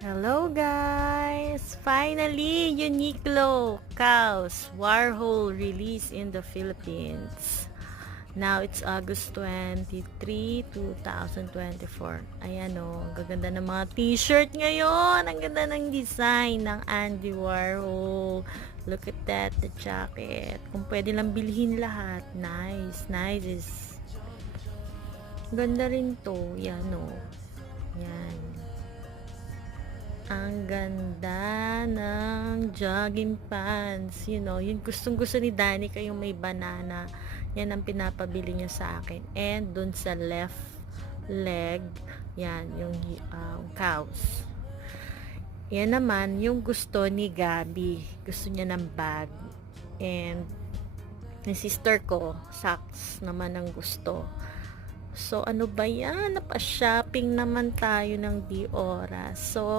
Hello guys! Finally, Uniqlo Cows Warhol release in the Philippines. Now it's August 23, 2024. Ayan o, ang gaganda ng mga t-shirt ngayon. Ang ganda ng design ng Andy Warhol. Look at that, the jacket. Kung pwede lang bilhin lahat. Nice, nice. Ganda rin to. Yan o. Yan. Ang ganda ng jogging pants. Yun gustong-gusto ni Danny kayong may banana. Yan ang pinapabili niya sa akin. And dun sa left leg, yan, yung cows. Yan naman, yung gusto ni Gabi. Gusto niya ng bag. And yung sister ko, socks naman ang gusto. So, ano ba yan? Napa-shopping naman tayo ng di oras. So,